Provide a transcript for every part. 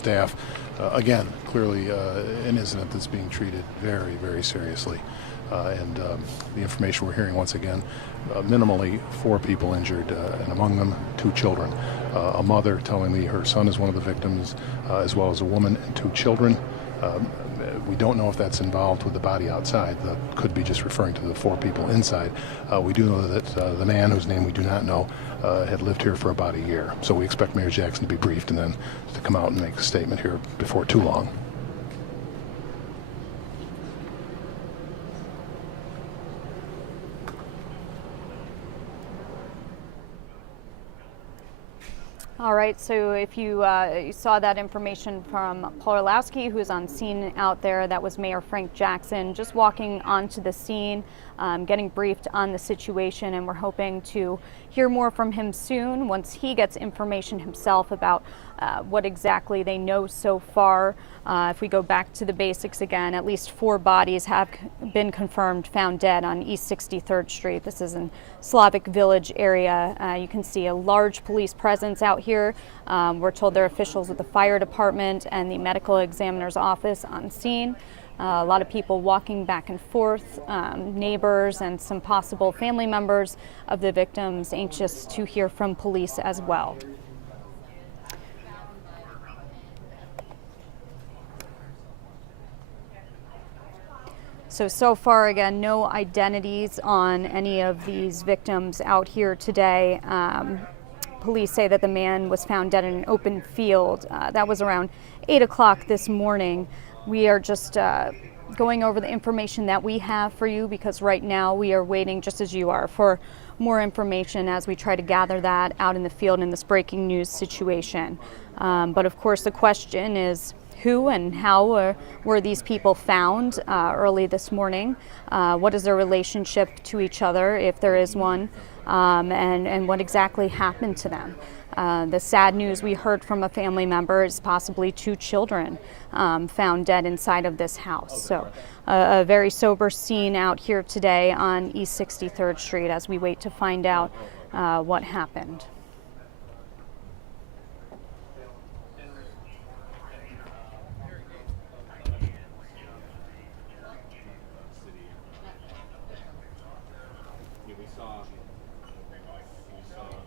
Staff, again, clearly an incident that's being treated very, very seriously. And the information we're hearing once again, minimally 4 people injured, and among them 2 children. A mother telling me her son is one of the victims, as well as a woman and 2 children. We don't know if that's involved with the body outside. That could be just referring to the 4 people inside. We do know that the man, whose name we do not know, had lived here for about a year. So we expect Mayor Jackson to be briefed and then to come out and make a statement here before too long. All right, so if you saw that information from Paul Orlowski, who's on scene out there, that was Mayor Frank Jackson just walking onto the scene, getting briefed on the situation, and we're hoping to hear more from him soon once he gets information himself about what exactly they know so far. If we go back to the basics again, at least 4 bodies have been confirmed found dead on East 63rd Street. This is in Slavic Village area. You can see a large police presence out here. We're told there are officials with the fire department and the medical examiner's office on scene. A lot of people walking back and forth, neighbors and some possible family members of the victims anxious to hear from police as well. So far, again, no identities on any of these victims out here today. Police say that the man was found dead in an open field. That was around 8 o'clock this morning. We are just going over the information that we have for you, because right now we are waiting, just as you are, for more information as we try to gather that out in the field in this breaking news situation. But of course, the question is, who and how were these people found early this morning? What is their relationship to each other, if there is one, and what exactly happened to them? The sad news we heard from a family member is possibly 2 children found dead inside of this house. So a very sober scene out here today on East 63rd Street as we wait to find out what happened.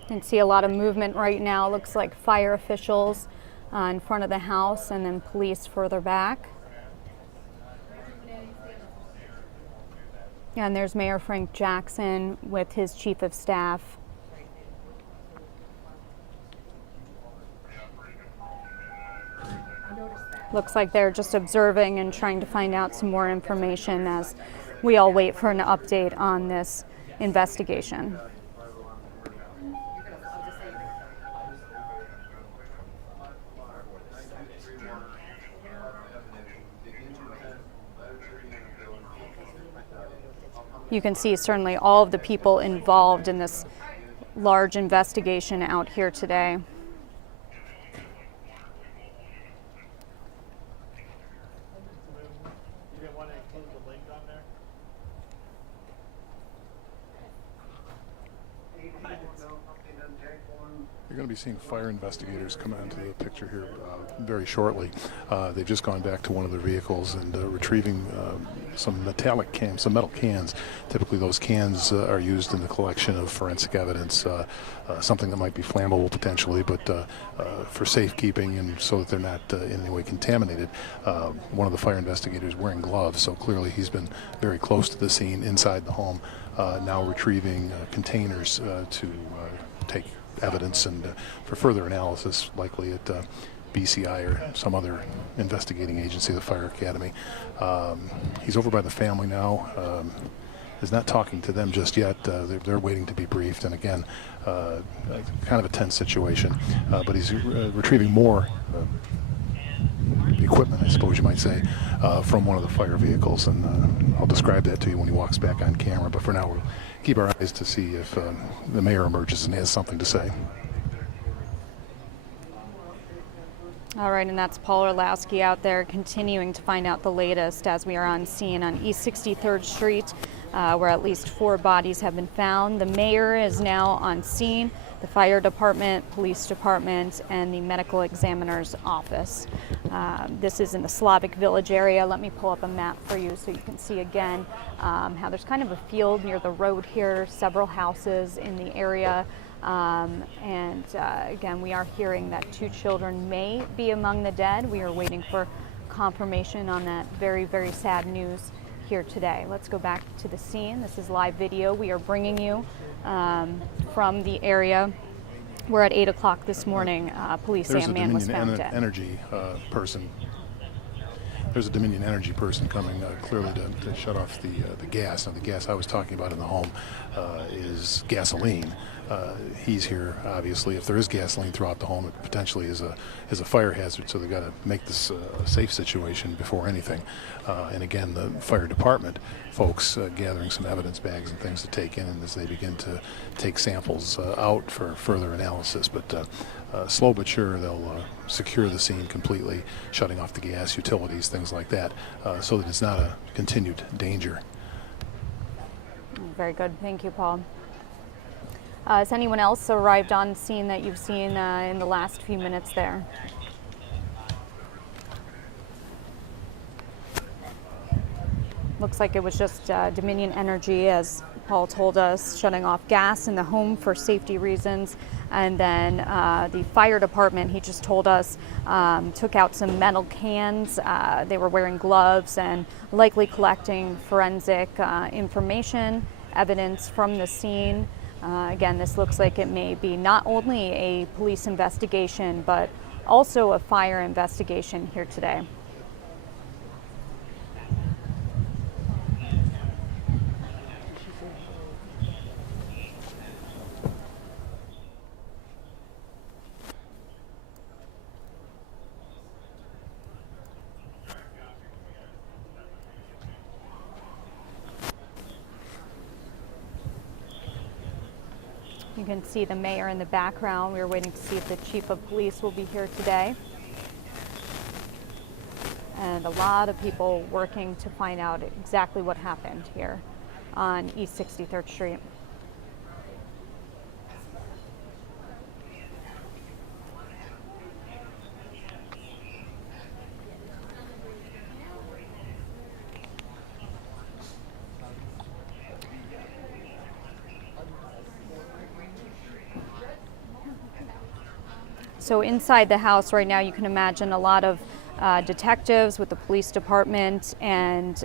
You can see a lot of movement right now. Looks like fire officials in front of the house and then police further back. And there's Mayor Frank Jackson with his chief of staff. Looks like they're just observing and trying to find out some more information as we all wait for an update on this investigation. You can see certainly all of the people involved in this large investigation out here today. You're going to be seeing fire investigators come into the picture here very shortly. They've just gone back to one of their vehicles and retrieving some metal cans. Typically those cans are used in the collection of forensic evidence, something that might be flammable potentially, but for safekeeping and so that they're not in any way contaminated. One of the fire investigators wearing gloves, so clearly he's been very close to the scene inside the home, now retrieving containers to take evidence and for further analysis, likely at BCI or some other investigating agency, the Fire Academy. He's over by the family now. Is not talking to them just yet. They're waiting to be briefed, and again, kind of a tense situation. But he's retrieving more equipment, I suppose you might say, from one of the fire vehicles, and I'll describe that to you when he walks back on camera. But for now, we'll keep our eyes to see if the mayor emerges and has something to say. All right, and that's Paul Orlowski out there continuing to find out the latest as we are on scene on East 63rd Street. where at least 4 bodies have been found. The mayor is now on scene, the fire department, police department, and the medical examiner's office. This is in the Slavic Village area. Let me pull up a map for you so you can see again how there's kind of a field near the road here, several houses in the area. Again, we are hearing that 2 children may be among the dead. We are waiting for confirmation on that very, very sad news here today. Let's go back to the scene. This is live video we are bringing you from the area where at 8 o'clock this morning, police say a man was found dead. There's a Dominion Energy person coming clearly to shut off the gas. Now, the gas I was talking about in the home is gasoline. He's here, obviously. If there is gasoline throughout the home, it potentially is a fire hazard, so they've got to make this a safe situation before anything. And again, the fire department folks gathering some evidence bags and things to take in, and as they begin to take samples out for further analysis. But slow but sure, they'll secure the scene completely, shutting off the gas, utilities, things like that, so that it's not a continued danger. Very good. Thank you, Paul. Has anyone else arrived on scene that you've seen in the last few minutes there? Looks like it was just Dominion Energy, as Paul told us, shutting off gas in the home for safety reasons. And then the fire department, he just told us, took out some metal cans. They were wearing gloves and likely collecting forensic information, evidence from the scene. Again, this looks like it may be not only a police investigation, but also a fire investigation here today. You can see the mayor in the background. We're waiting to see if the chief of police will be here today. And a lot of people working to find out exactly what happened here on East 63rd Street. So inside the house right now, you can imagine a lot of detectives with the police department and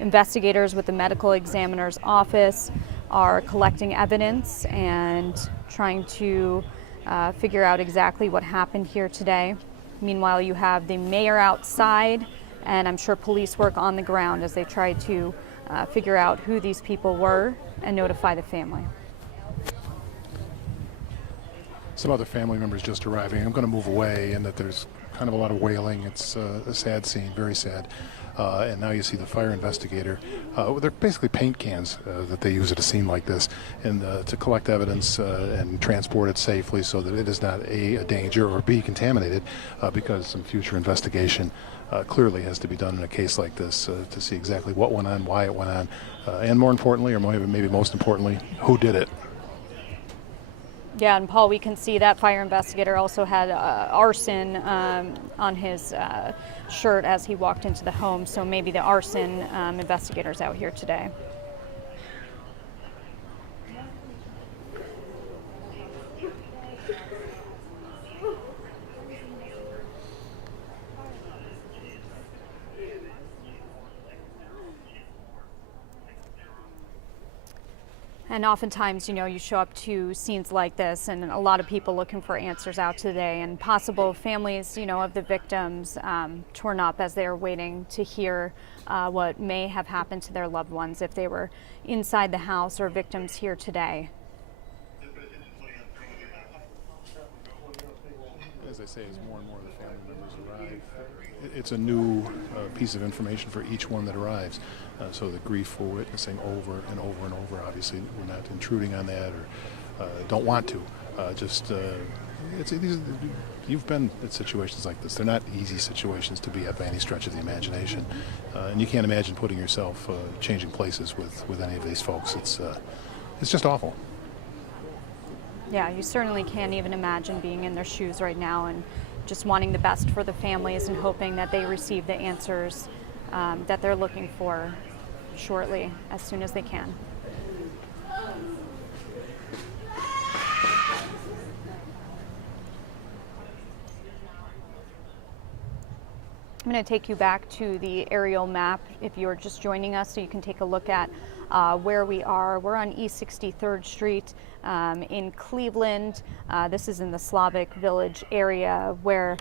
investigators with the medical examiner's office are collecting evidence and trying to figure out exactly what happened here today. Meanwhile, you have the mayor outside, and I'm sure police work on the ground as they try to figure out who these people were and notify the family. Some other family members just arriving. I'm going to move away, and that there's kind of a lot of wailing. It's a sad scene, very sad. And now you see the fire investigator. They're basically paint cans that they use at a scene like this, and to collect evidence and transport it safely so that it is not A, a danger, or B, contaminated, because some future investigation clearly has to be done in a case like this to see exactly what went on, why it went on, and more importantly, or maybe most importantly, who did it. Yeah, and Paul, we can see that fire investigator also had arson on his shirt as he walked into the home, so maybe the arson investigator's out here today. And oftentimes, you know, you show up to scenes like this and a lot of people looking for answers out today, and possible families, you know, of the victims torn up as they're waiting to hear what may have happened to their loved ones if they were inside the house or victims here today. As I say, as more and more of the family members arrive, it's a new piece of information for each one that arrives. So the grief we're witnessing over and over and over, obviously we're not intruding on that or don't want to. These are you've been in situations like this. They're not easy situations to be at by any stretch of the imagination, and you can't imagine putting yourself changing places with any of these folks. It's just awful. Yeah, you certainly can't even imagine being in their shoes right now and just wanting the best for the families and hoping that they receive the answers that they're looking for shortly, as soon as they can. I'm going to take you back to the aerial map if you're just joining us, so you can take a look at where we are. We're on East 63rd Street in Cleveland. This is in the Slavic Village area, where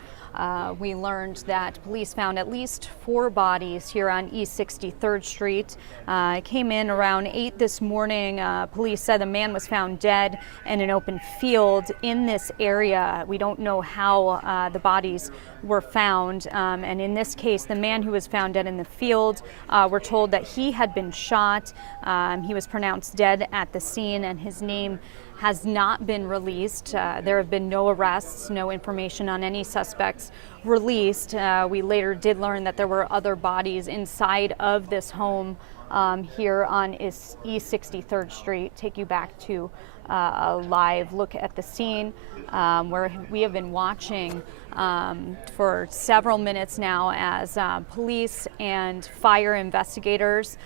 we learned that police found at least 4 bodies here on East 63rd Street. It came in around 8 this morning. Police said a man was found dead in an open field in this area. We don't know how the bodies were found, and in this case, the man who was found dead in the field, we're told that he had been shot. He was pronounced dead at the scene, and his name has not been released. There have been no arrests, no information on any suspects released. We later did learn that there were other bodies inside of this home here on East 63rd Street. Take you back to a live look at the scene where we have been watching for several minutes now as police and fire investigators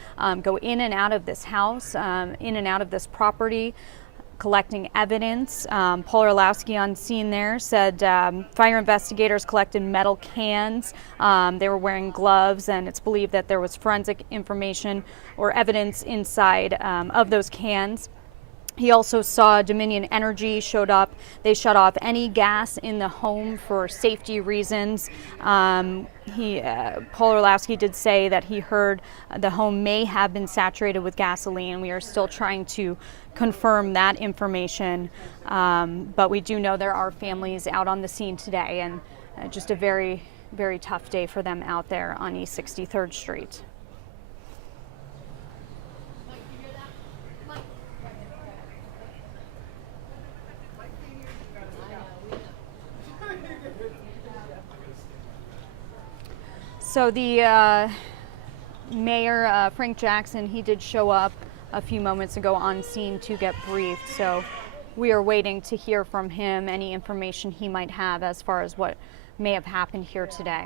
go in and out of this house, in and out of this property, collecting evidence. Paul Orlowski on scene there said fire investigators collected metal cans. They were wearing gloves, and it's believed that there was forensic information or evidence inside of those cans. He also saw Dominion Energy showed up. They shut off any gas in the home for safety reasons. Paul Orlowski did say that he heard the home may have been saturated with gasoline. We are still trying to confirm that information, but we do know there are families out on the scene today, and just a very, very tough day for them out there on East 63rd Street. So the mayor, Frank Jackson, he did show up a few moments ago on scene to get briefed. So we are waiting to hear from him any information he might have as far as what may have happened here today.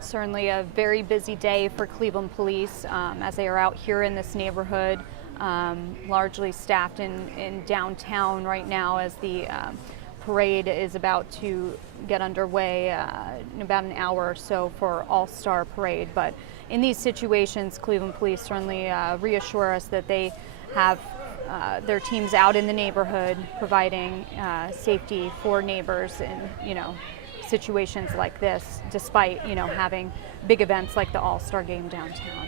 Certainly a very busy day for Cleveland police as they are out here in this neighborhood, largely staffed in downtown right now as the parade is about to get underway in about an hour or so for All-Star Parade. But in these situations, Cleveland police certainly reassure us that they have their teams out in the neighborhood providing safety for neighbors in, situations like this, despite, having big events like the All-Star Game downtown.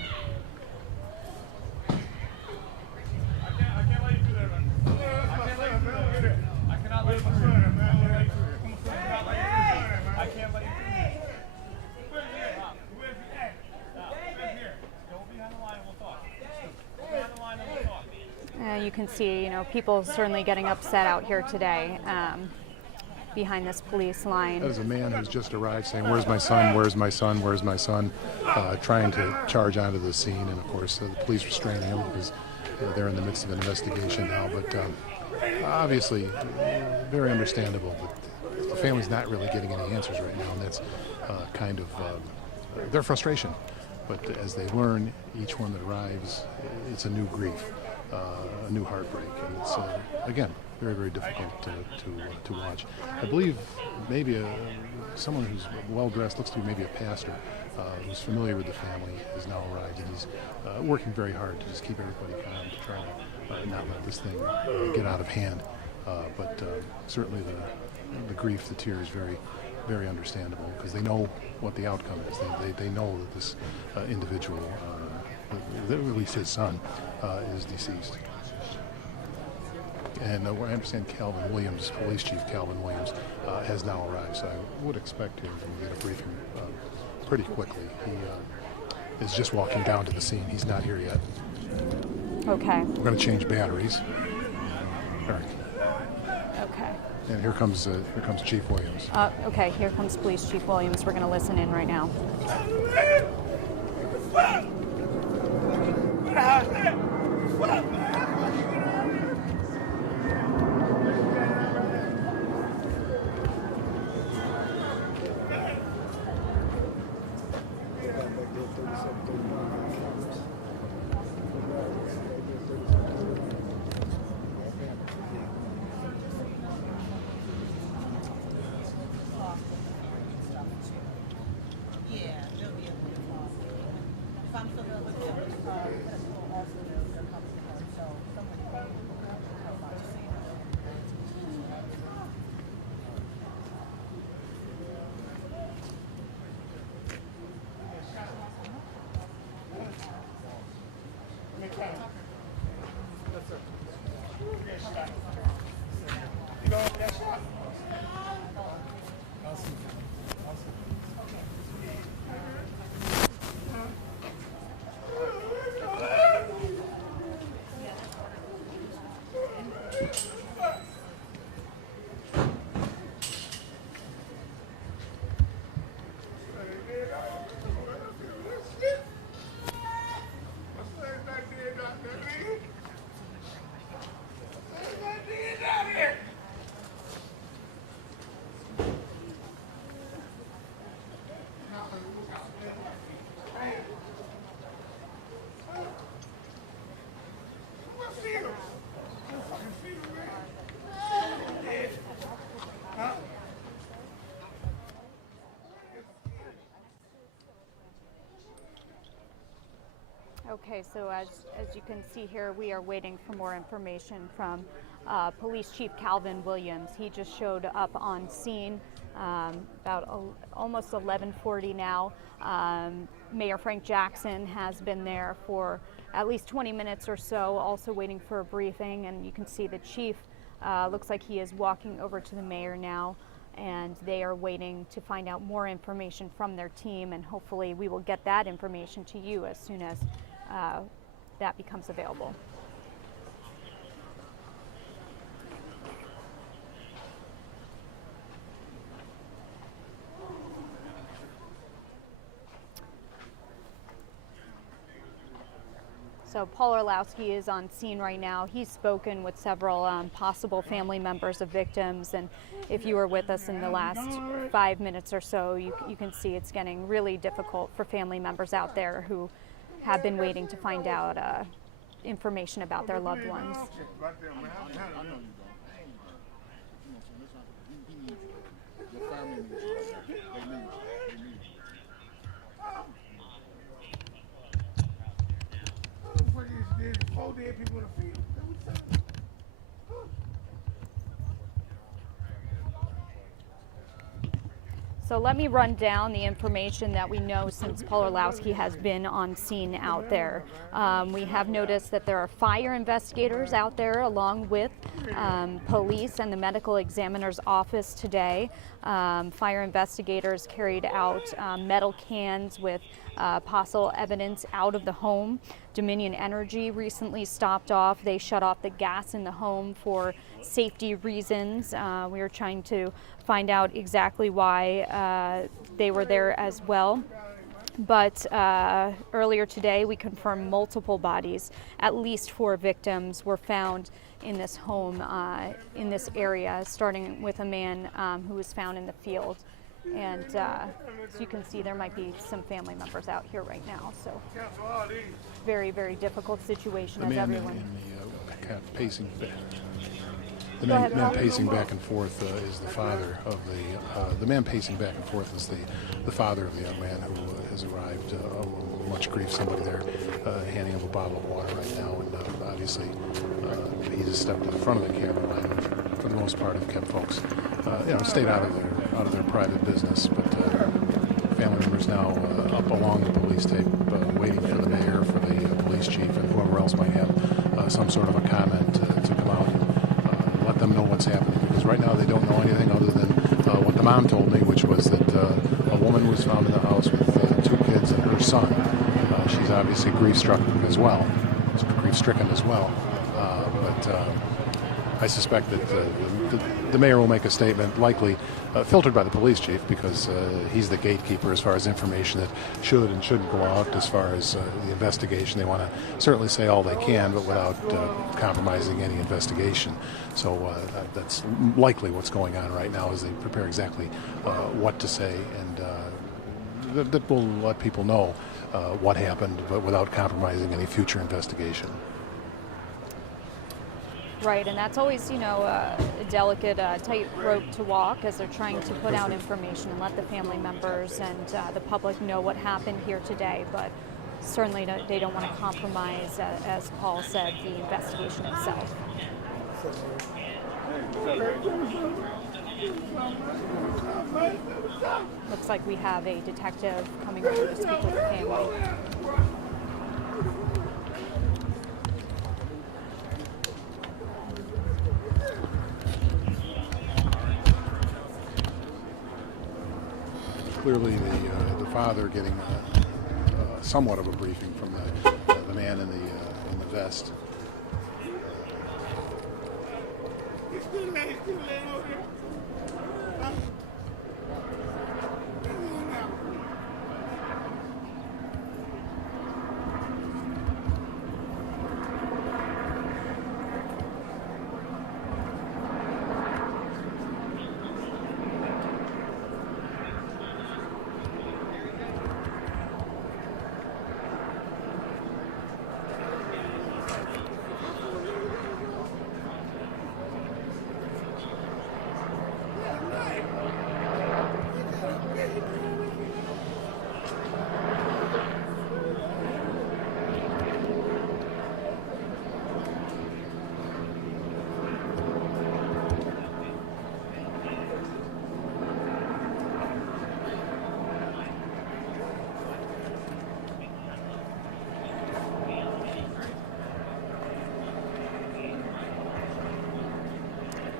You can see, people certainly getting upset out here today. Behind this police line. That is a man who's just arrived saying, "Where's my son? Where's my son? Where's my son?" Trying to charge onto the scene, and of course the police restraining him because they're in the midst of an investigation now. But obviously, very understandable. But the family's not really getting any answers right now, and that's kind of their frustration. But as they learn, each one that arrives, it's a new grief, a new heartbreak, and it's again very, very difficult to watch. I believe maybe someone who's well dressed, looks to be maybe a pastor, who's familiar with the family, has now arrived, and he's working very hard to just keep everybody calm, to try to not let this thing get out of hand. But certainly the grief, the tears, very, very understandable, because they know what the outcome is. They know that this individual, at least his son, is deceased. And I understand Calvin Williams, Police Chief Calvin Williams, has now arrived. So I would expect him to get a briefing pretty quickly. He is just walking down to the scene. He's not here yet. Okay. We're going to change batteries. All right. Okay. And here comes Chief Williams. Okay, here comes Police Chief Williams. We're going to listen in right now. Okay, so as you can see here, we are waiting for more information from Police Chief Calvin Williams. He just showed up on scene almost 11:40 now. Mayor Frank Jackson has been there for at least 20 minutes or so, also waiting for a briefing, and you can see the chief looks like he is walking over to the mayor now, and they are waiting to find out more information from their team, and hopefully we will get that information to you as soon as that becomes available. So Paul Orlowski is on scene right now. He's spoken with several possible family members of victims, and if you were with us in the last 5 minutes or so, you can see it's getting really difficult for family members out there who have been waiting to find out information about their loved ones. So let me run down the information that we know since Paul Orlowski has been on scene out there. We have noticed that there are fire investigators out there along with police and the medical examiner's office today. Fire investigators carried out metal cans with possible evidence out of the home. Dominion Energy recently stopped off. They shut off the gas in the home for safety reasons. We are trying to find out exactly why they were there as well. But earlier today, we confirmed multiple bodies. At least 4 victims were found in this home in this area, starting with a man who was found in the field. And as you can see, there might be some family members out here right now. So very, very difficult situation as everyone. Kind of pacing back. The man pacing back and forth is the father of the man pacing back and forth is the father of the young man who has arrived. Much grief. Somebody there handing him a bottle of water right now, and obviously he just stepped in front of the camera line. For the most part, have kept folks, stayed out of their private business. But family members now up along the police tape, waiting for the mayor, for the police chief, and whoever else might have some sort of a comment to come out and them know what's happening, because right now they don't know anything other than what the mom told me, which was that a woman was found in the house with 2 kids and her son. She's obviously grief-stricken as well. But I suspect that the mayor will make a statement, likely filtered by the police chief, because he's the gatekeeper as far as information that should and shouldn't go out as far as the investigation. They want to certainly say all they can, but without compromising any investigation. So that's likely what's going on right now, as they prepare exactly what to say, and that will let people know what happened, but without compromising any future investigation. Right, and that's always, a delicate tightrope to walk as they're trying to put out information and let the family members and the public know what happened here today. But certainly they don't want to compromise, as Paul said, the investigation itself. Looks like we have a detective coming over to speak with the family. Clearly, the father getting somewhat of a briefing from the man in the vest.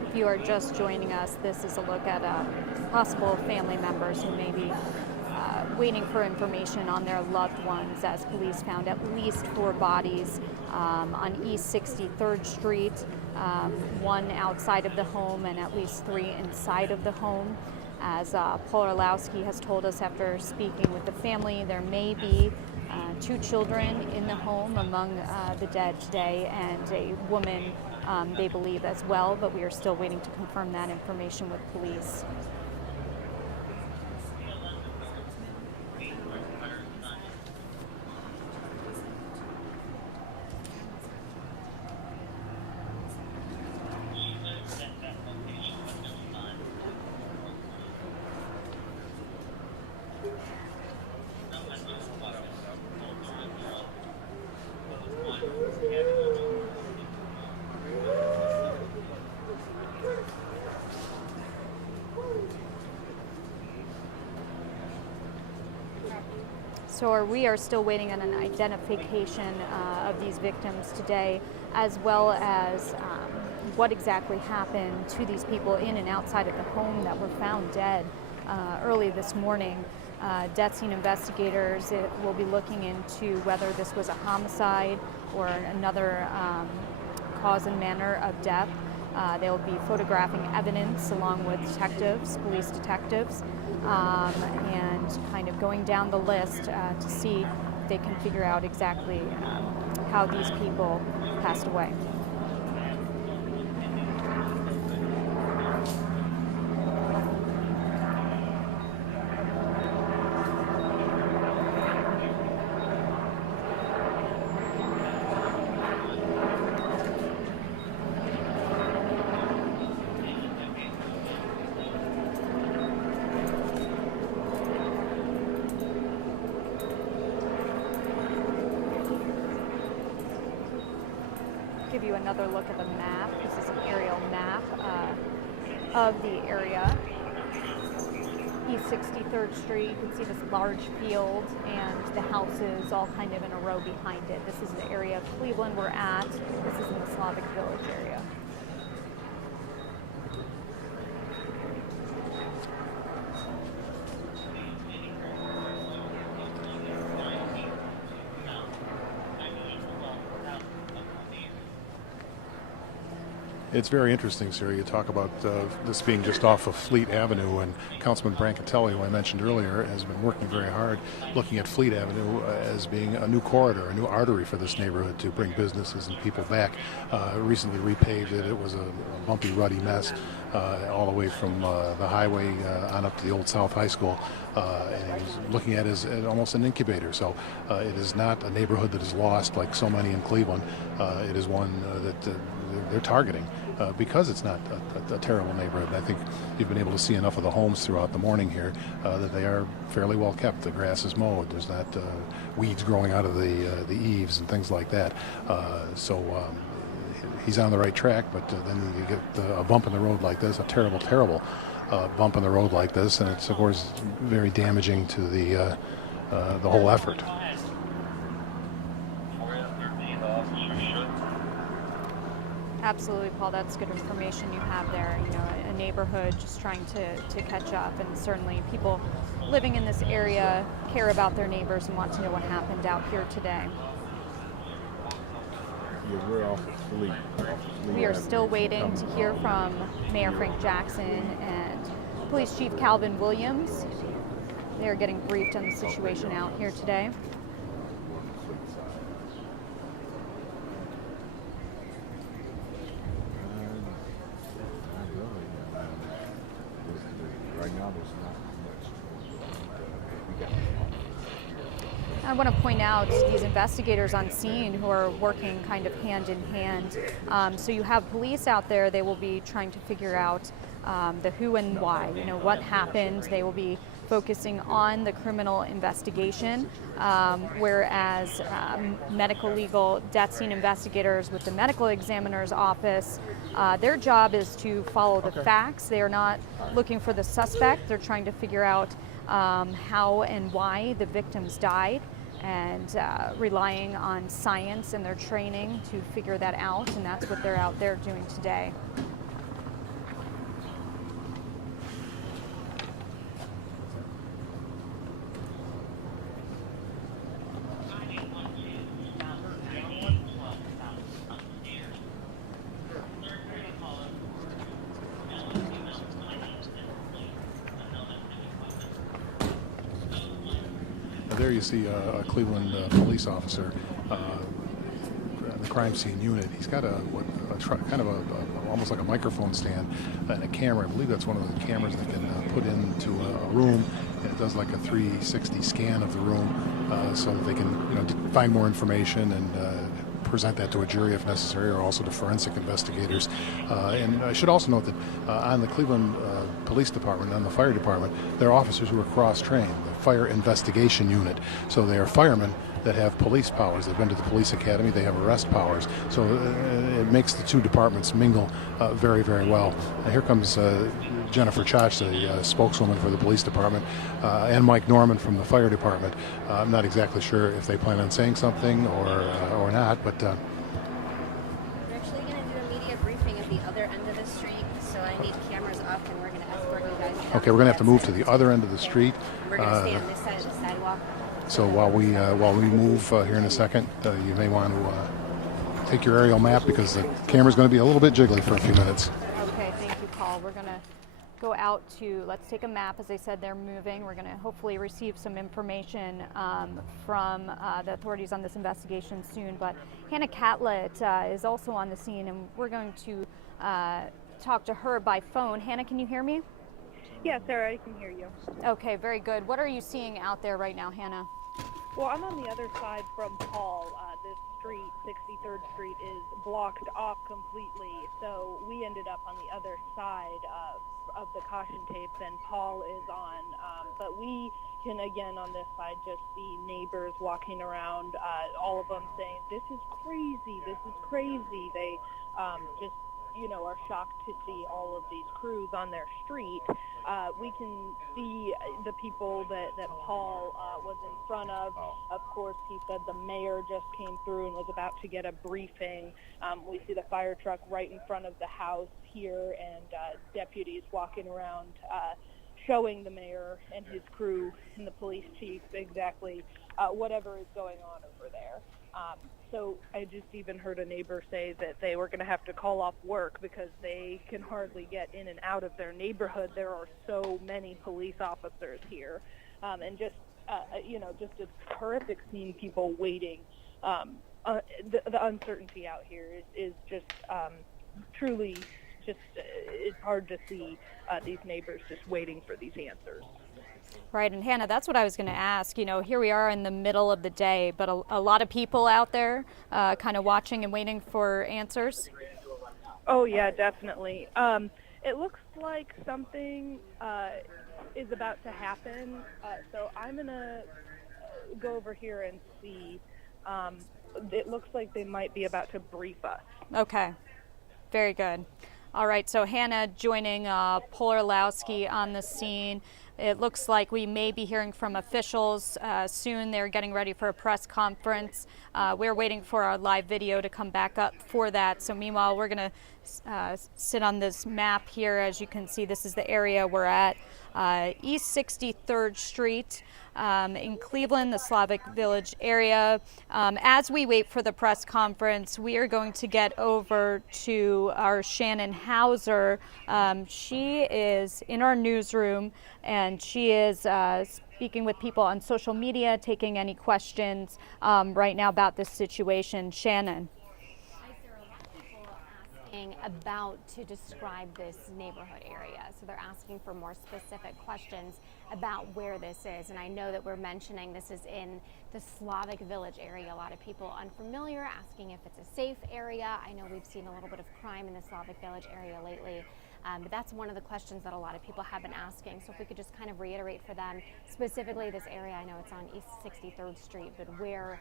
If you are just joining us, this is a look at possible family members who may be waiting for information on their loved ones, as police found at least 4 bodies on East 63rd Street, 1 outside of the home and at least 3 inside of the home. As Paul Orlowski has told us after speaking with the family, there may be 2 children in the home among the dead today, and a woman they believe as well, but we are still waiting to confirm that information with police. So we are still waiting on an identification of these victims today, as well as what exactly happened to these people in and outside of the home that were found dead early this morning. Death scene investigators will be looking into whether this was a homicide or another cause and manner of death. They'll be photographing evidence along with detectives, police detectives, and kind of going down the list to see if they can figure out exactly how these people passed away. Give you another look at the map. This is an aerial map of the area. East 63rd Street, you can see this large field and the houses all kind of in a row behind it. This is the area of Cleveland we're at. This is in the Slavic Village area. It's very interesting, sir. You talk about this being just off of Fleet Avenue, and Councilman Brancatelli, who I mentioned earlier, has been working very hard looking at Fleet Avenue as being a new corridor, a new artery for this neighborhood to bring businesses and people back. Recently repaved it. It was a bumpy, ruddy mess all the way from the highway on up to the old South High School. And he's looking at it as almost an incubator. So it is not a neighborhood that is lost like so many in Cleveland. It is one that they're targeting because it's not a terrible neighborhood. And I think you've been able to see enough of the homes throughout the morning here that they are fairly well kept. The grass is mowed. There's not weeds growing out of the eaves and things like that. So he's on the right track, but then you get a bump in the road like this, a terrible bump in the road like this, and it's of course very damaging to the whole effort. Absolutely, Paul. That's good information you have there. You know, a neighborhood just trying to catch up, and certainly people living in this area care about their neighbors and want to know what happened out here today. Yeah, we're off of Fleet. We are still waiting to hear from Mayor Frank Jackson and Police Chief Calvin Williams. They are getting briefed on the situation out here today. Right now, there's not much. We got I want to point out these investigators on scene who are working kind of hand in hand. So you have police out there. They will be trying to figure out the who and why, you know, what happened. They will be focusing on the criminal investigation, whereas medical legal death scene investigators with the medical examiner's office, their job is to follow the facts. They are not looking for the suspect. They're trying to figure out how and why the victims died, and relying on science and their training to figure that out, and that's what they're out there doing today. There you see a Cleveland police officer, the crime scene unit. He's got kind of almost like a microphone stand and a camera. I believe that's one of the cameras that can put into a room. It does like a 360 scan of the room, so that they can find more information and present that to a jury if necessary, or also to forensic investigators. And I should also note that on the Cleveland Police Department, on the fire department, there are officers who are cross-trained, the Fire Investigation Unit. So they are firemen that have police powers. They've been to the police academy. They have arrest powers. So it makes the two departments mingle very, very well. And here comes Jennifer Chach, the spokeswoman for the police department, and Mike Norman from the fire department. I'm not exactly sure if they plan on saying something or not, but We're actually going to do a media briefing at the other end of the street, so I need cameras up, and we're going to escort you guys down. okay, we're going to have to move to the other end of the street. We're going to stay on this side of the sidewalk. So while we move here in a second, you may want to take your aerial map, because the camera's going to be a little bit jiggly for a few minutes. Okay, thank you, Paul. We're going to go out to, let's take a map. As I said, they're moving. We're going to hopefully receive some information from the authorities on this investigation soon. But Hannah Catlett is also on the scene, and we're going to talk to her by phone. Hannah, can you hear me? Yeah, Sarah, I can hear you. Okay, very good. What are you seeing out there right now, Hannah? Well, I'm on the other side from Paul. This street, 63rd Street, is blocked off completely. So we ended up on the other side of the caution tape than Paul is on. But we can, again, on this side, just see neighbors walking around, all of them saying, "This is crazy, this is crazy." They just, are shocked to see all of these crews on their street. We can see the people that Paul was in front of. Of course, he said the mayor just came through and was about to get a briefing. We see the fire truck right in front of the house here, and deputies walking around showing the mayor and his crew and the police chief exactly whatever is going on over there. So I just even heard a neighbor say that they were going to have to call off work because they can hardly get in and out of their neighborhood. There are so many police officers here, and just just a horrific seeing people waiting. The uncertainty out here is just truly just it's hard to see these neighbors just waiting for these answers. Right, and Hannah, that's what I was going to ask. Here we are in the middle of the day, but a lot of people out there kind of watching and waiting for answers. Oh, yeah, definitely. It looks like something is about to happen, so I'm going to go over here and see. It looks like they might be about to brief us. Okay, very good. All right, so Hannah joining Paul Orlowski on the scene. It looks like we may be hearing from officials soon. They're getting ready for a press conference. We're waiting for our live video to come back up for that. So meanwhile, we're going to sit on this map here. As you can see, this is the area we're at, East 63rd Street. In Cleveland, the Slavic Village area. As we wait for the press conference, we are going to get over to our Shannon Hauser. She is in our newsroom, and she is speaking with people on social media, taking any questions right now about this situation. Shannon. Hi, Sarah. A lot of people asking about to describe this neighborhood area. So they're asking for more specific questions about where this is. And I know that we're mentioning this is in the Slavic Village area. A lot of people unfamiliar, asking if it's a safe area. I know we've seen a little bit of crime in the Slavic Village area lately. But that's one of the questions that a lot of people have been asking. So if we could just kind of reiterate for them, specifically this area, I know it's on East 63rd Street, but where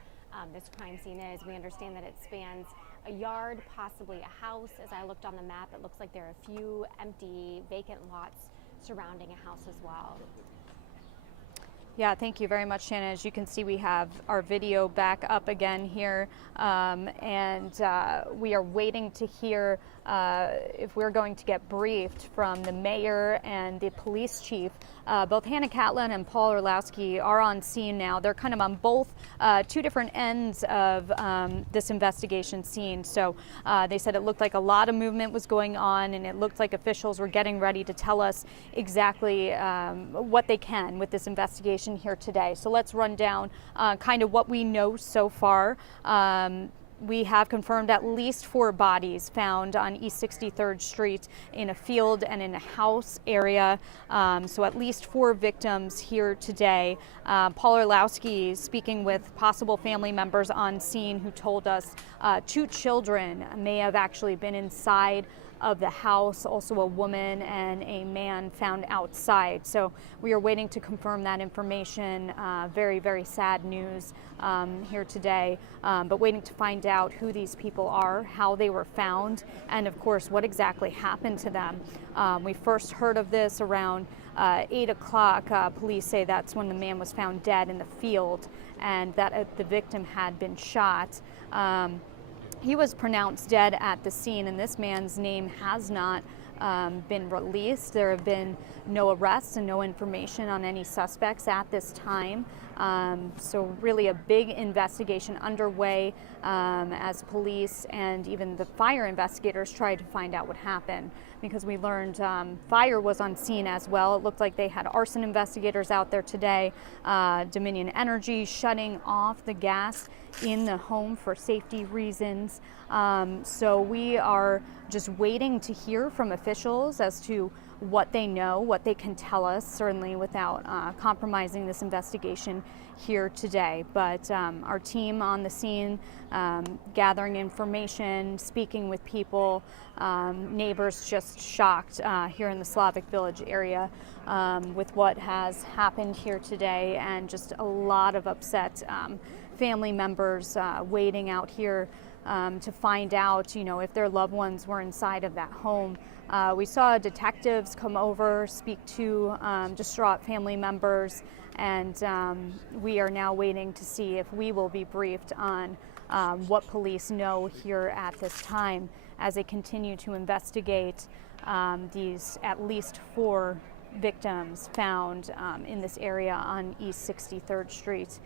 this crime scene is. We understand that it spans a yard, possibly a house. As I looked on the map, it looks like there are a few empty, vacant lots surrounding a house as well. Yeah, thank you very much, Shannon. As you can see, we have our video back up again here, and we are waiting to hear if we're going to get briefed from the mayor and the police chief. Both Hannah Catlin and Paul Orlowski are on scene now. They're kind of on both two different ends of this investigation scene. So they said it looked like a lot of movement was going on, and it looked like officials were getting ready to tell us exactly what they can with this investigation here today. So let's run down kind of what we know so far. We have confirmed at least 4 bodies found on East 63rd Street in a field and in a house area. So at least 4 victims here today. Paul Orlowski speaking with possible family members on scene who told us 2 children may have actually been inside of the house, also a woman and a man found outside. So we are waiting to confirm that information. Very, very sad news here today, but waiting to find out who these people are, how they were found, and of course what exactly happened to them. We first heard of this around 8 o'clock. Police say that's when the man was found dead in the field and that the victim had been shot. He was pronounced dead at the scene, and this man's name has not been released. There have been no arrests and no information on any suspects at this time. So really a big investigation underway as police and even the fire investigators tried to find out what happened, because we learned fire was on scene as well. It looked like they had arson investigators out there today. Dominion Energy shutting off the gas in the home for safety reasons. So we are just waiting to hear from officials as to what they know, what they can tell us, certainly without compromising this investigation here today. But our team on the scene, gathering information, speaking with people, neighbors just shocked here in the Slavic Village area with what has happened here today, and just a lot of upset family members waiting out here to find out, if their loved ones were inside of that home. We saw detectives come over, speak to distraught family members, and we are now waiting to see if we will be briefed on what police know here at this time as they continue to investigate these at least 4 victims found in this area on East 63rd Street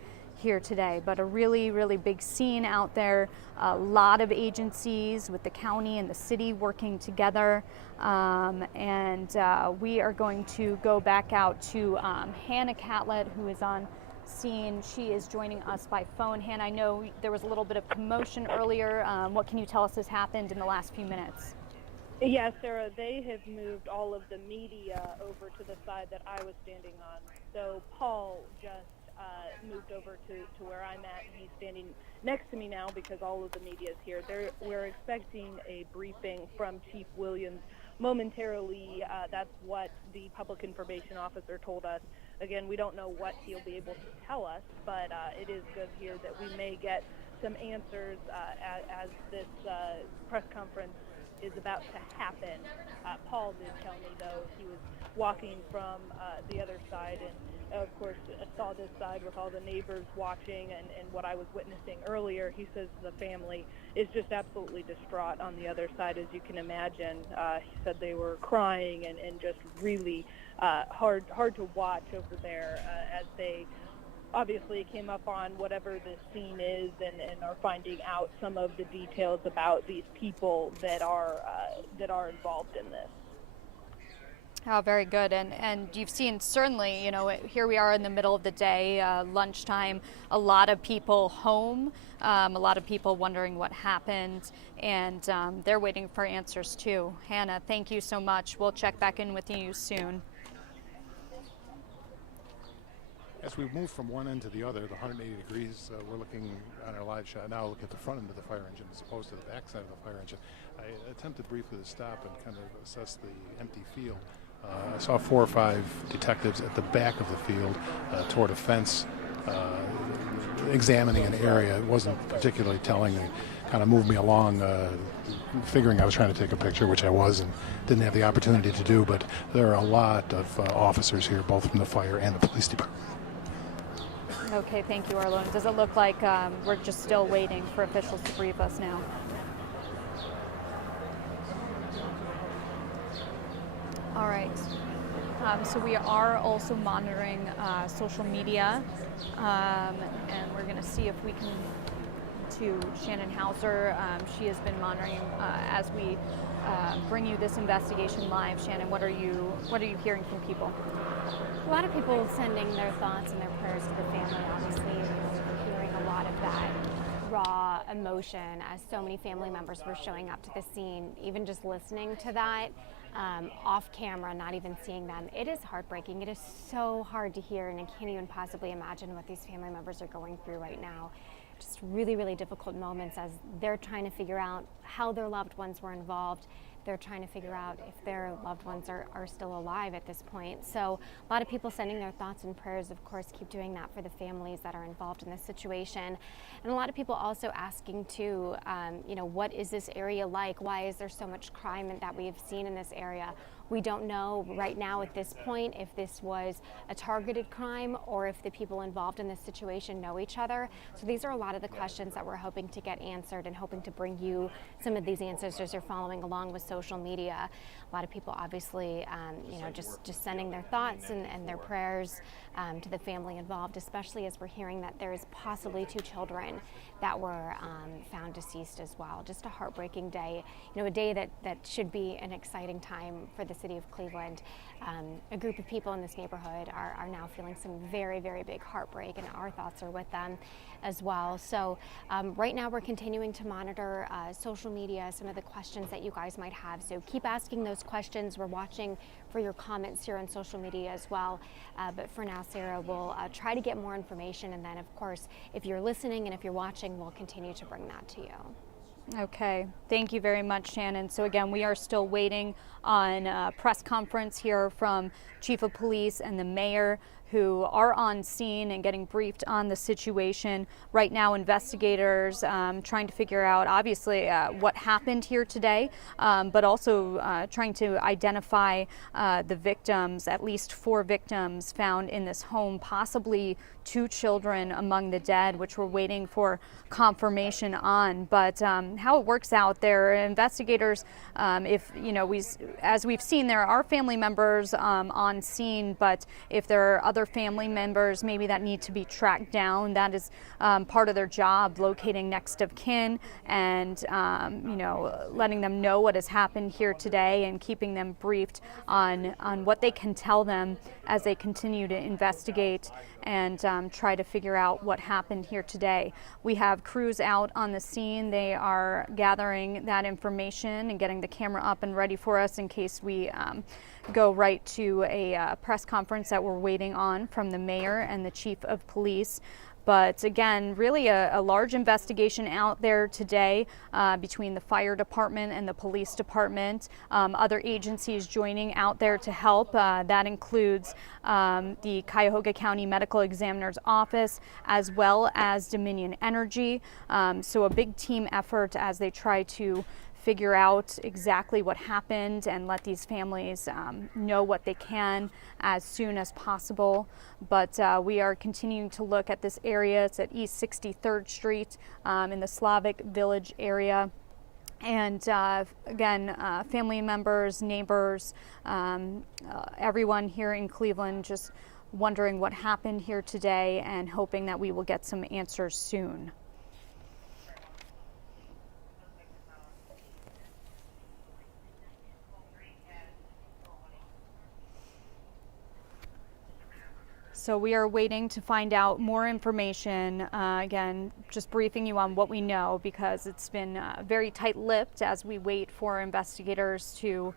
here today, but a really, really big scene out there. A lot of agencies with the county and the city working together. We are going to go back out to Hannah Catlett, who is on scene. She is joining us by phone. Hannah, I know there was a little bit of commotion earlier. What can you tell us has happened in the last few minutes? Yes, Sarah, they have moved all of the media over to the side that I was standing on. So Paul just moved over to where I'm at, and he's standing next to me now because all of the media is here. We're expecting a briefing from Chief Williams momentarily. That's what the public information officer told us. Again, we don't know what he'll be able to tell us, but it is good here that we may get some answers as this press conference is about to happen. Paul did tell me, though, he was walking from the other side and, of course, saw this side with all the neighbors watching and what I was witnessing earlier. He says the family is just absolutely distraught on the other side, as you can imagine. He said they were crying and just really hard to watch over there as they obviously came up on whatever this scene is and are finding out some of the details about these people that are involved in this. Oh, very good. And you've seen, certainly, here we are in the middle of the day, lunchtime, a lot of people home, a lot of people wondering what happened, and they're waiting for answers too. Hannah, thank you so much. We'll check back in with you soon. As we move from one end to the other, the 180 degrees, we're looking on our live shot now, look at the front end of the fire engine as opposed to the back side of the fire engine. I attempted briefly to stop and kind of assess the empty field. I saw 4 or 5 detectives at the back of the field toward a fence examining an area. It wasn't particularly telling. They kind of moved me along figuring I was trying to take a picture, which I was and didn't have the opportunity to do, but there are a lot of officers here, both from the fire and the police department. Okay, thank you, Arlo. Does it look like we're just still waiting for officials to brief us now? All right. So we are also monitoring social media, and we're going to see if we can to Shannon Hauser. She has been monitoring as we bring you this investigation live. Shannon, what are you hearing from people? A lot of people sending their thoughts and their prayers to the family. Obviously, we're hearing a lot of that raw emotion as so many family members were showing up to the scene. Even just listening to that off camera, not even seeing them, it is heartbreaking. It is so hard to hear, and I can't even possibly imagine what these family members are going through right now. Just really, really difficult moments as they're trying to figure out how their loved ones were involved. They're trying to figure out if their loved ones are still alive at this point. So a lot of people sending their thoughts and prayers, of course, keep doing that for the families that are involved in this situation. And a lot of people also asking too, what is this area like? Why is there so much crime that we have seen in this area? We don't know right now at this point if this was a targeted crime or if the people involved in this situation know each other. So these are a lot of the questions that we're hoping to get answered and hoping to bring you some of these answers as you're following along with social media. A lot of people obviously, just sending their thoughts and their prayers to the family involved, especially as we're hearing that there is possibly 2 children that were found deceased as well. Just a heartbreaking day, a day that should be an exciting time for the city of Cleveland. A group of people in this neighborhood are now feeling some very, very big heartbreak, and our thoughts are with them as well. So right now we're continuing to monitor social media, some of the questions that you guys might have. So keep asking those questions. We're watching for your comments here on social media as well. But for now, Sarah, we'll try to get more information. And then, of course, if you're listening and if you're watching, we'll continue to bring that to you. Okay, thank you very much, Shannon. So again, we are still waiting on a press conference here from Chief of Police and the mayor, who are on scene and getting briefed on the situation. Right now, investigators trying to figure out, obviously, what happened here today, but also trying to identify the victims, at least 4 victims found in this home, possibly 2 children among the dead, which we're waiting for confirmation on. But how it works out there, investigators, as we've seen, there are family members on scene, but if there are other family members maybe that need to be tracked down, that is part of their job, locating next of kin and letting them know what has happened here today and keeping them briefed on what they can tell them as they continue to investigate and try to figure out what happened here today. We have crews out on the scene. They are gathering that information and getting the camera up and ready for us in case we go right to a press conference that we're waiting on from the mayor and the chief of police. But again, really a large investigation out there today between the fire department and the police department. Other agencies joining out there to help. That includes the Cuyahoga County Medical Examiner's Office as well as Dominion Energy. So a big team effort as they try to figure out exactly what happened and let these families know what they can as soon as possible. But we are continuing to look at this area. It's at East 63rd Street in the Slavic Village area. And again, family members, neighbors, everyone here in Cleveland just wondering what happened here today and hoping that we will get some answers soon. So we are waiting to find out more information. Again, just briefing you on what we know because it's been very tight-lipped as we wait for investigators to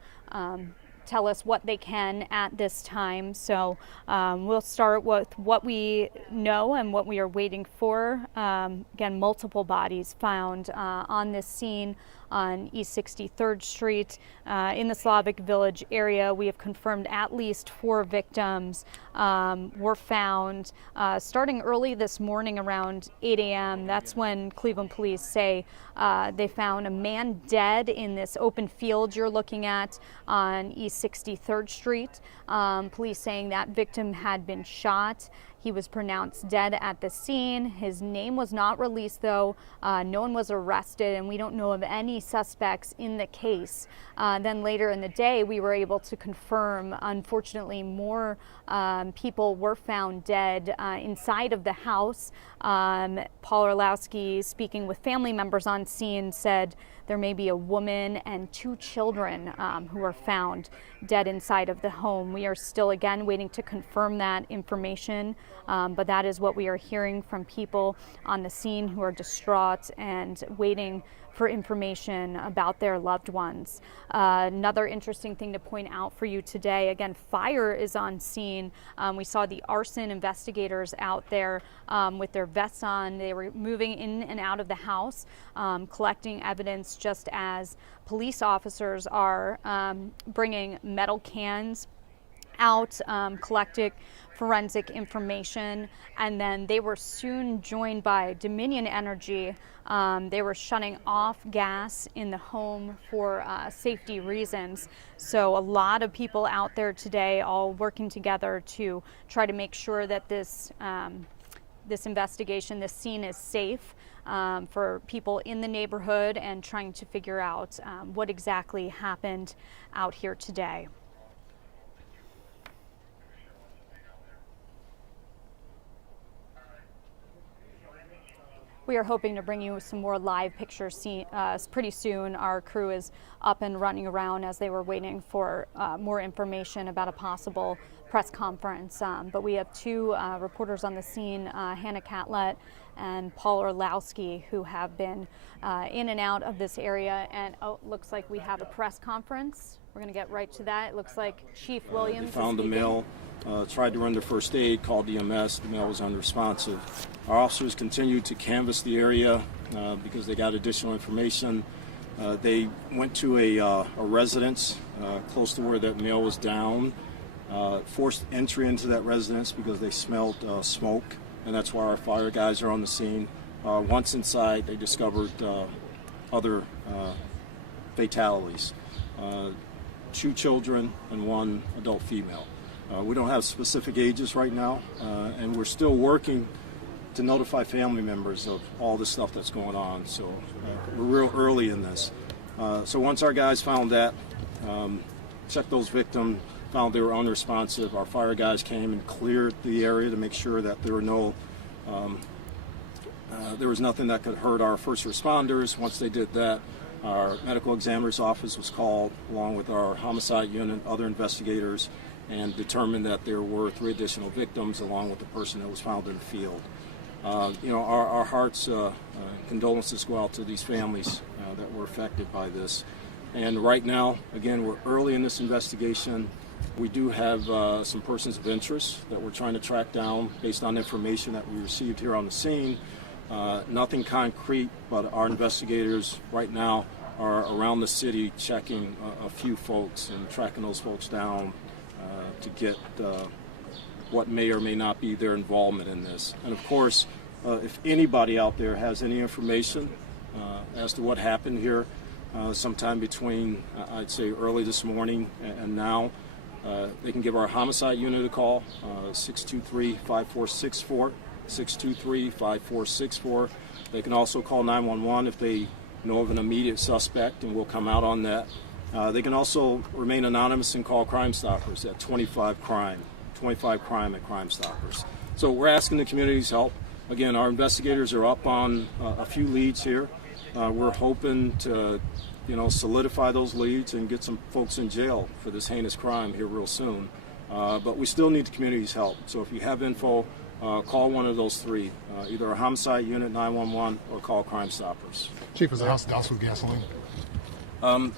tell us what they can at this time. So we'll start with what we know and what we are waiting for. Again, multiple bodies found on this scene on East 63rd Street in the Slavic Village area. We have confirmed at least 4 victims were found starting early this morning around 8 a.m. That's when Cleveland police say they found a man dead in this open field you're looking at on East 63rd Street. Police saying that victim had been shot. He was pronounced dead at the scene. His name was not released, though. No one was arrested, and we don't know of any suspects in the case. Then later in the day, we were able to confirm, unfortunately, more people were found dead inside of the house. Paul Orlowski, speaking with family members on scene, said there may be a woman and 2 children who are found dead inside of the home. We are still, again, waiting to confirm that information, but that is what we are hearing from people on the scene who are distraught and waiting for information about their loved ones. Another interesting thing to point out for you today, again, fire is on scene. We saw the arson investigators out there with their vests on. They were moving in and out of the house, collecting evidence just as police officers are bringing metal cans out, collecting forensic information, and then they were soon joined by Dominion Energy. They were shutting off gas in the home for safety reasons. So a lot of people out there today all working together to try to make sure that this investigation, this scene is safe for people in the neighborhood and trying to figure out what exactly happened out here today. We are hoping to bring you some more live pictures pretty soon. Our crew is up and running around as they were waiting for more information about a possible press conference. But we have 2 reporters on the scene, Hannah Catlett and Paul Orlowski, who have been in and out of this area. And looks like we have a press conference. We're going to get right to that. It looks like Chief Williams They found the male, tried to render first aid, called EMS. The male was unresponsive. Our officers continued to canvass the area because they got additional information. They went to a residence close to where that male was down, forced entry into that residence because they smelled smoke, and that's why our fire guys are on the scene. Once inside, they discovered other fatalities. 2 children and 1 adult female. We don't have specific ages right now, and we're still working to notify family members of all the stuff that's going on. So we're real early in this. So once our guys found that, checked those victims, found they were unresponsive. Our fire guys came and cleared the area to make sure that there was nothing that could hurt our first responders. Once they did that, our medical examiner's office was called, along with our homicide unit, other investigators, and determined that there were 3 additional victims, along with the person that was found in the field. Our hearts, condolences go out to these families that were affected by this. And right now, again, we're early in this investigation. We do have some persons of interest that we're trying to track down based on information that we received here on the scene. Nothing concrete, but our investigators right now are around the city checking a few folks and tracking those folks down to get what may or may not be their involvement in this. And of course, if anybody out there has any information as to what happened here sometime between, I'd say, early this morning and now, they can give our homicide unit a call, 623-5464, 623-5464. They can also call 911 if they know of an immediate suspect, and we'll come out on that. They can also remain anonymous and call Crime Stoppers at 25 Crime at Crime Stoppers. So we're asking the community's help. Again, our investigators are up on a few leads here. We're hoping to, solidify those leads and get some folks in jail for this heinous crime here real soon. But we still need the community's help. So if you have info, call one of those 3, either a homicide unit, 911, or call Crime Stoppers. Chief, was the house doused with gasoline?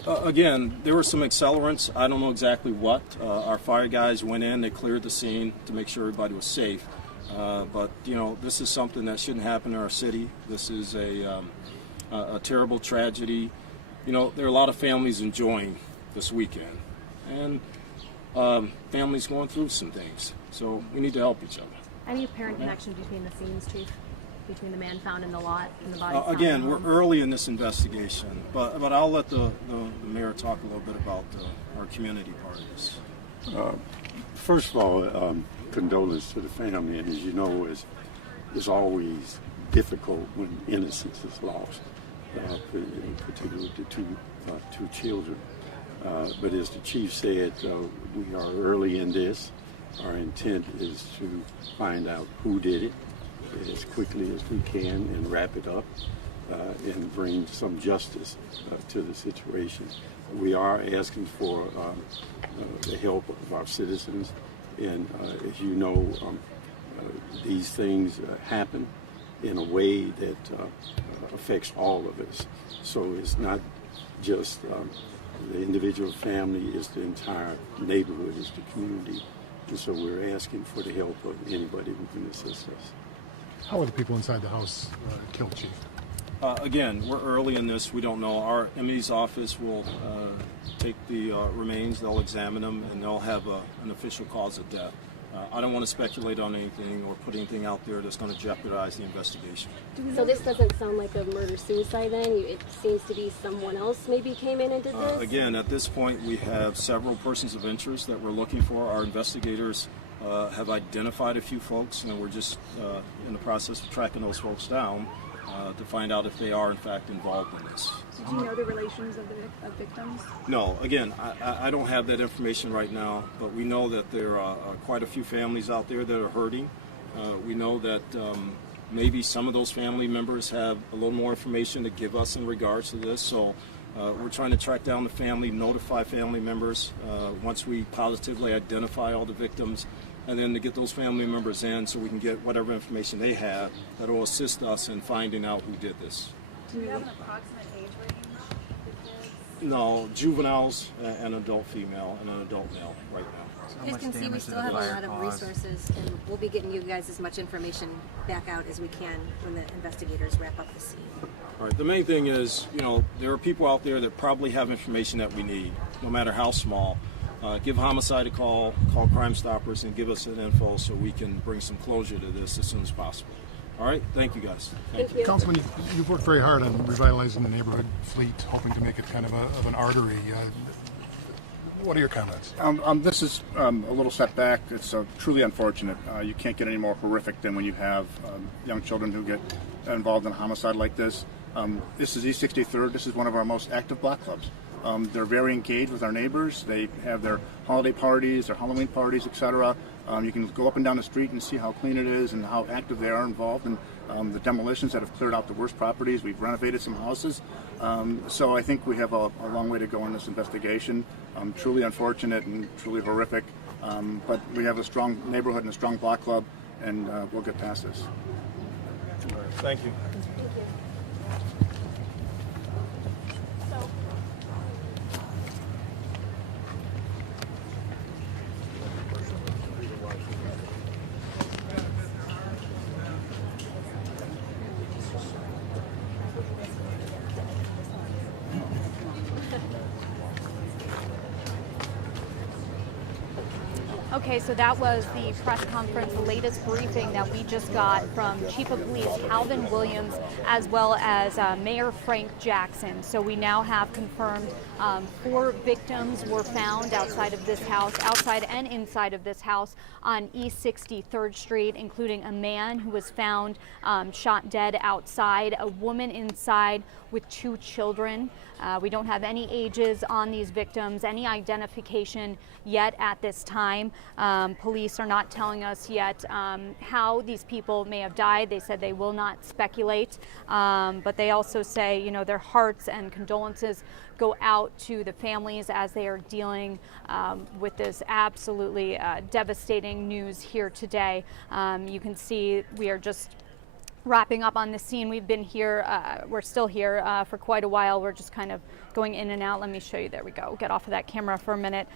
Again, there were some accelerants. I don't know exactly what. Our fire guys went in, they cleared the scene to make sure everybody was safe. But this is something that shouldn't happen in our city. This is a terrible tragedy. There are a lot of families enjoying this weekend, and families going through some things. So we need to help each other. Any apparent connection between the scenes, Chief? Between the man found in the lot and the body found again, in the we're home? early in this investigation, but I'll let the mayor talk a little bit about our community part of this. First of all, condolence to the family, and as you know, it's always difficult when innocence is lost, particularly with the two children. But as the chief said, we are early in this. Our intent is to find out who did it as quickly as we can and wrap it up and bring some justice to the situation. We are asking for the help of our citizens, and as you know, these things happen in a way that affects all of us. So it's not just the individual family, it's the entire neighborhood, it's the community. And so we're asking for the help of anybody who can assist us. How were the people inside the house killed, Chief? Again, we're early in this. We don't know. Our ME's office will take the remains, they'll examine them, and they'll have an official cause of death. I don't want to speculate on anything or put anything out there that's going to jeopardize the investigation. So this doesn't sound like a murder-suicide then? It seems to be someone else maybe came in and did this? Again, at this point, we have several persons of interest that we're looking for. Our investigators have identified a few folks, and we're just in the process of tracking those folks down to find out if they are in fact involved in this. Do you know the relations of the victims? No, again, I don't have that information right now, but we know that there are quite a few families out there that are hurting. We know that maybe some of those family members have a little more information to give us in regards to this, so we're trying to track down the family, notify family members once we positively identify all the victims, and then to get those family members in so we can get whatever information they have that will assist us in finding out who did this. Do you have an approximate age range for kids? No, juveniles, an adult female, and an adult male right now. You guys can see we still have a lot of resources, and we'll be getting you guys as much information back out as we can when the investigators wrap up the scene. All right, the main thing is, there are people out there that probably have information that we need, no matter how small. Give Homicide a call Crime Stoppers, and give us an info so we can bring some closure to this as soon as possible. All right, thank you guys. Thank you. Councilman, you've worked very hard on revitalizing the neighborhood fleet, hoping to make it kind of an artery. What are your comments? This is a little setback. It's truly unfortunate. You can't get any more horrific than when you have young children who get involved in a homicide like this. This is East 63rd. This is one of our most active block clubs. They're very engaged with our neighbors. They have their holiday parties, their Halloween parties, etc. You can go up and down the street and see how clean it is and how active they are involved in the demolitions that have cleared out the worst properties. We've renovated some houses. So I think we have a long way to go in this investigation. Truly unfortunate and truly horrific. But we have a strong neighborhood and a strong block club, and we'll get past this. Thank you. Okay, so that was the press conference, the latest briefing that we just got from Chief of Police Calvin Williams, as well as Mayor Frank Jackson. So we now have confirmed 4 victims were found outside of this house, outside and inside of this house on East 63rd Street, including a man who was found shot dead outside, a woman inside with 2 children. We don't have any ages on these victims, any identification yet at this time. Police are not telling us yet how these people may have died. They said they will not speculate, but they also say, you know, their hearts and condolences go out to the families as they are dealing with this absolutely devastating news here today. You can see we are just wrapping up on the scene. We've been here, we're still here for quite a while. We're just kind of going in and out. Let me show you. There we go. Get off of that camera for a minute.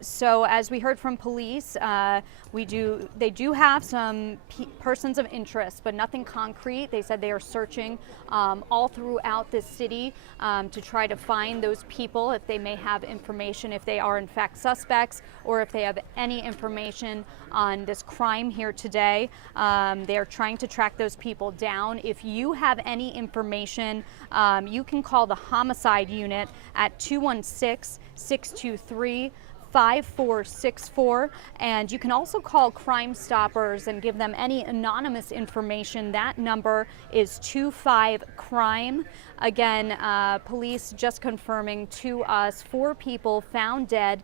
So as we heard from police, they do have some persons of interest, but nothing concrete. They said they are searching all throughout this city to try to find those people, if they may have information, if they are in fact suspects, or if they have any information on this crime here today. They are trying to track those people down. If you have any information, you can call the homicide unit at 216-623-5464, and you can also call Crime Stoppers and give them any anonymous information. That number is 25-CRIME. Again, police just confirming to us 4 people found dead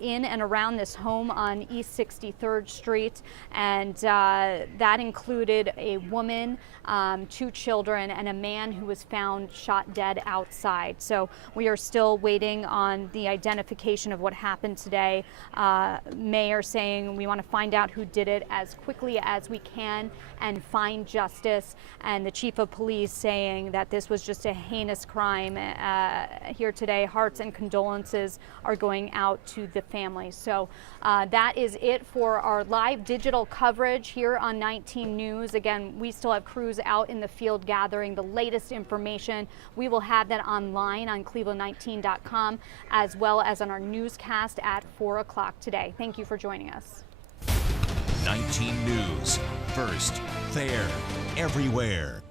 in and around this home on East 63rd Street, and that included a woman, 2 children, and a man who was found shot dead outside. So we are still waiting on the identification of what happened today. Mayor saying we want to find out who did it as quickly as we can and find justice, and the chief of police saying that this was just a heinous crime here today. Hearts and condolences are going out to the family. So that is it for our live digital coverage here on 19 News. Again, we still have crews out in the field gathering the latest information. We will have that online on Cleveland19.com, as well as on our newscast at 4 o'clock today. Thank you for joining us. 19 News, first, fair, everywhere.